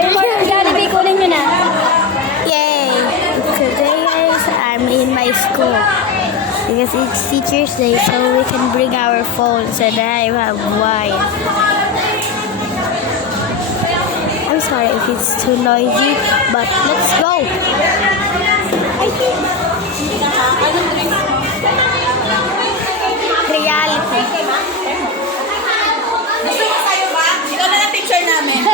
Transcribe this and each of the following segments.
yung Jollibee, kunin nyo na. Yay! Today guys, I'm in my school because it's Teacher's Day, so we can bring our phones and I have wine. I'm sorry if it's too noisy, but let's go! Reality. Gusto mo sa'yo ba? Ikaw na lang picture namin.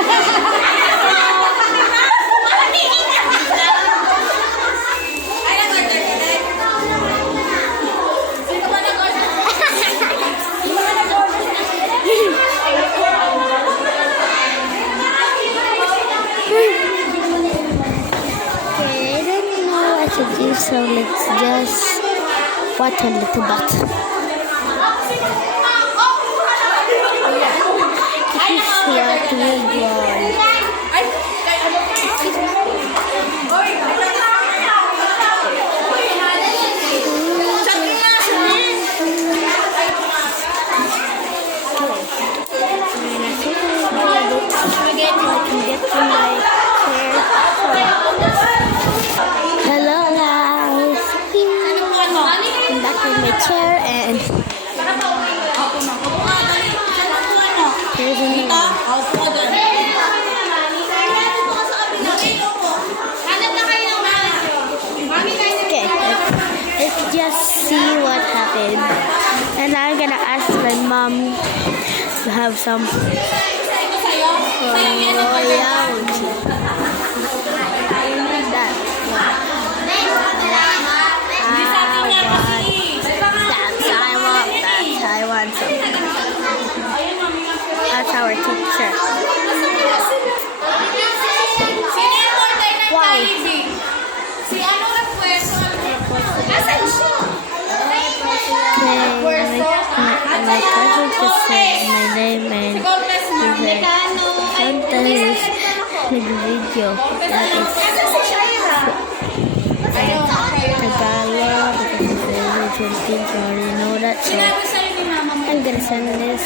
So let's just watch a little bit. This is what we want. Hello guys, I'm back in my chair and here's another. Okay, let's just see what happened. And I'm gonna ask my mom to have some royalty. That's our teacher. Wow. My cousin just said my name and he said sometimes in the video that is Tagalog because it's a religion thing, so I already know that, so I'm gonna send this.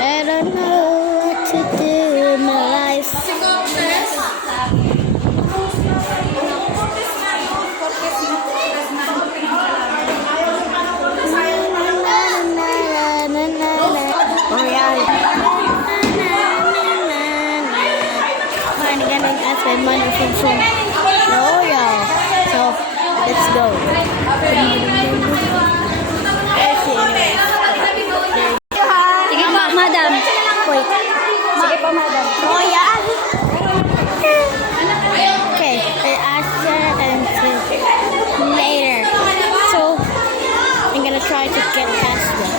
I don't know what to do in my life. I'm gonna ask my money from Royal. So let's go. Sige pa, madam. Wait. Sige pa, madam. Royal. Okay, I asked her and later. So I'm gonna try to get past them.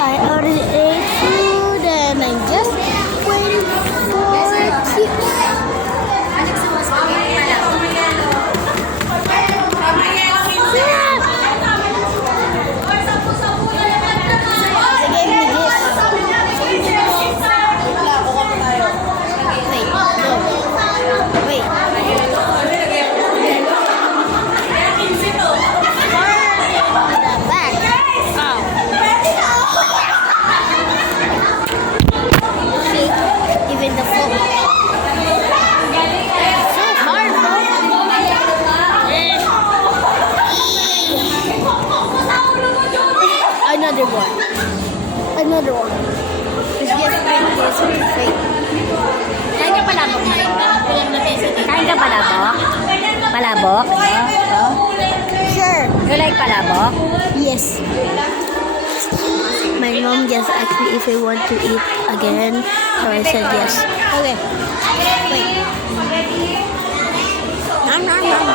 I already ate food and I'm just waiting for tips. Even the phone. So hard, Another one. Another one. It's just fake. Kain ka palabok na ito? Kain ka palabok? Palabok? Sure. You like palabok? Yes. My mom just asked me if I want to eat again, so I said yes. Okay. Wait. Nom, nom, nom.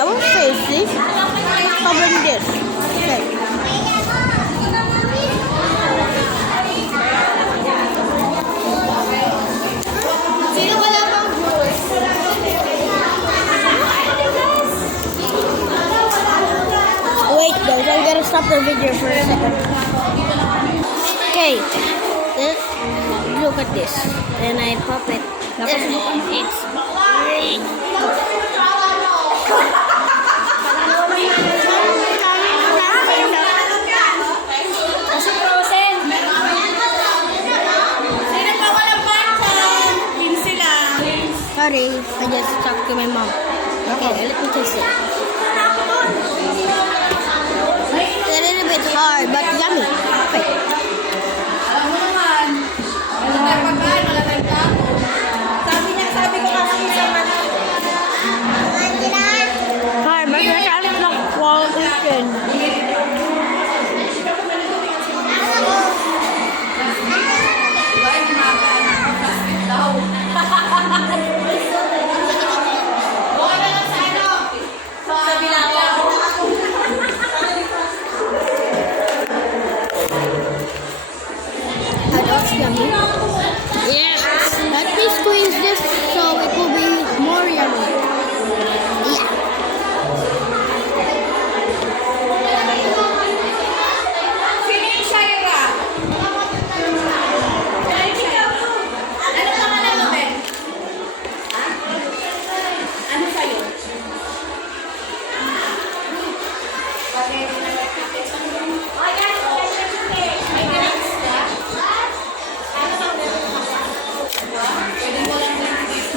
That was tasty. How about this? Okay. stop the video for a second. Okay, look at this. Then I pop it. It's Nasa frozen. Sino pa walang button? Pinsi lang. sorry. I just talked to my mom. Okay, let me taste it. It's a little bit hard, but yummy. Okay. Alam mo naman. Wala tayong pagkain, wala tayong tapo. Sabi ko kasi sa Hi, masarap na qualification. That's yummy. Yes. Let me squeeze this so it will be more yummy. Yeah. Sino yung Shaira? Ano pangalan mo, Ben? Ha? Ano sa'yo?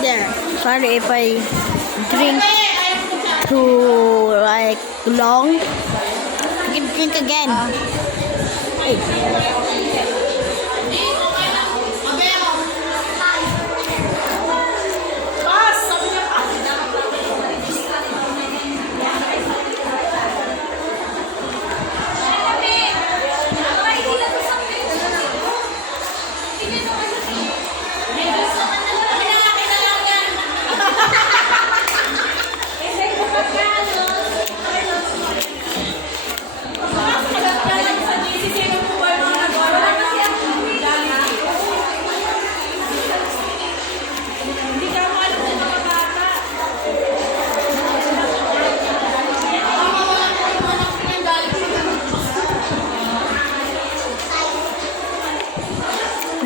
There. Sorry if I drink too like long. You can drink again. Hey.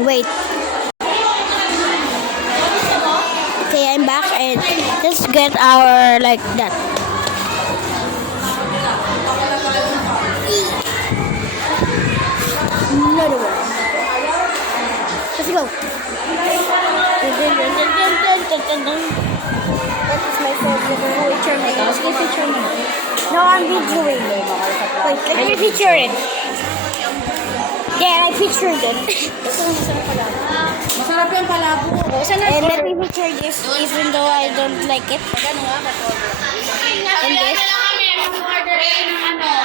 Wait. Okay, I'm back and let's get our like that. Another one. Let's go. That is my favorite. Picture me. Let's get picture me. No, I'm videoing. Wait, let me picture it. Yeah, I pictured it. Masarap yung palabo. And let me picture this, even though I don't like it. Sabi na lang kami, order ng ano.